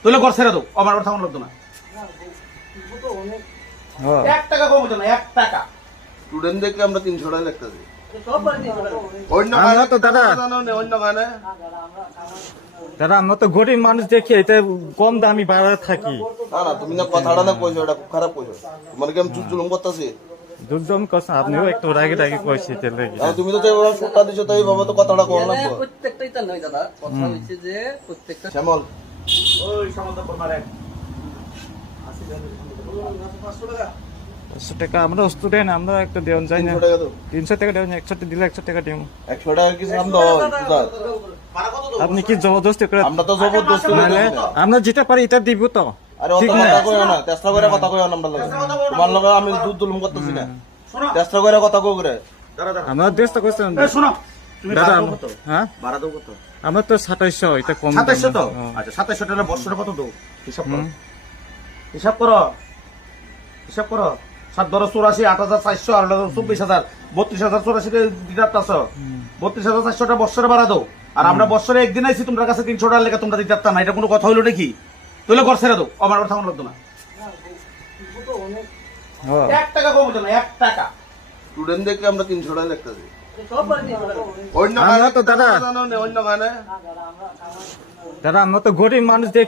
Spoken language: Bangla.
তাহলে ঘর ছেড়ে দাও, আমার কথা মনে লাগতো না। 1 টাকা কম হতো না, 1 টাকা। স্টুডেন্টদেরকে আমরা 300 টাকা লিখতেছি। আমরা তো দাদা অন্য গানে দাদা আমরা তো গরিব মানুষ দেখি এটা কম দামি ভাড়া থাকি। না না, তুমি না কথাটা না কইছো, এটা খুব খারাপ কইছো। তোমার কি আমি জুলুম করতেছি? দুর্দম কথা আপনিও একটু রাগে রাগে কইছি তেলে তুমি তো যেভাবে ছোটা দিছো তাই ভাবে তো কথাটা কম লাগবে। প্রত্যেকটাই তার নয় দাদা, কথা হচ্ছে যে প্রত্যেকটা শ্যামল ওই সম্বন্ধ করবার এক 500 টাকা আমরা স্টুডেন্ট আমরা একটা দেওয়া যায় না। 300 টাকা দাও। 300 টাকা দেওয়া 100 দিলে 100 টাকা দিও। 100 টাকা কি সাম দাও? ভাড়া কত দাও? আপনি কি জবরদস্তি করে আমরা তো জবরদস্তি নাহলে করি না। আমরা যেটা পারি এটা দিব তো। আরে অত ঠিক না? কথা কইও না, চেষ্টা করে কথা কইও না আমরা লগে। তোমার লগে আমি জুলুম করতেছি না। শোনো চেষ্টা করে কথা কই করে। দাঁড়া দাঁড়া, আমরা দেশ তো করছেন এই শোনো, তুমি দাদা ভাড়া দাও কত? হ্যাঁ ভাড়া দাও কত? আমরা তো 2700 এটা কম 2700 তো? হ্যাঁ। আচ্ছা 2700 টাকা বছরে কত দাও? হিসাব করো, হুম। হিসাব করো, হিসাব করো। 7 ধরো 84, 8400 আর 24000, 32084 কে দিতে আসছো। 32400 টাকা বছরে ভাড়া দাও। আর আমরা বছরে একদিন আইছি তোমার কাছে 300 টাকা লেগে তোমরা দিতে পারতা না, এটা কোনো কথা হইলো নাকি? তাহলে ঘর ছেড়ে দাও, আমার কথা মনে লাগতো না। হ্যাঁ। 1 টাকা কম হতো না, 1 টাকা। স্টুডেন্টদেরকে আমরা 300 টাকা লিখতেছি। আমরা তো দাদা অন্য গানে দাদা আমরা তো গরিব মানুষ দেখি